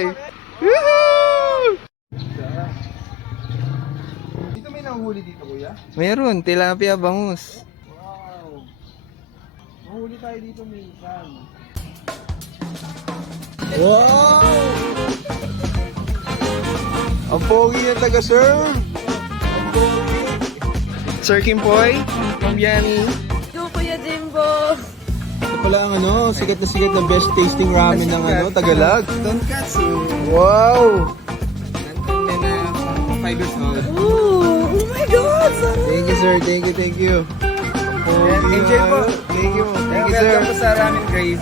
eh. Woohoo! Dito may nanghuli dito, kuya? Mayroon, tilapia bangus. Wow. Mahuli tayo dito minsan. Wow! Ang pogi na taga-serve! Ang pogi! Sir Kimpoy, Ma'am Yani. Go, Kuya Jimbo! Ito pala ang sikat na best tasting ramen ng Tagalog. Tonkatsu. Wow! Nandun yan na 5 years old. Oh my God! Sarap! Thank you, sir. Thank you. Enjoy po. Thank you. Welcome po sa Ramen Crave.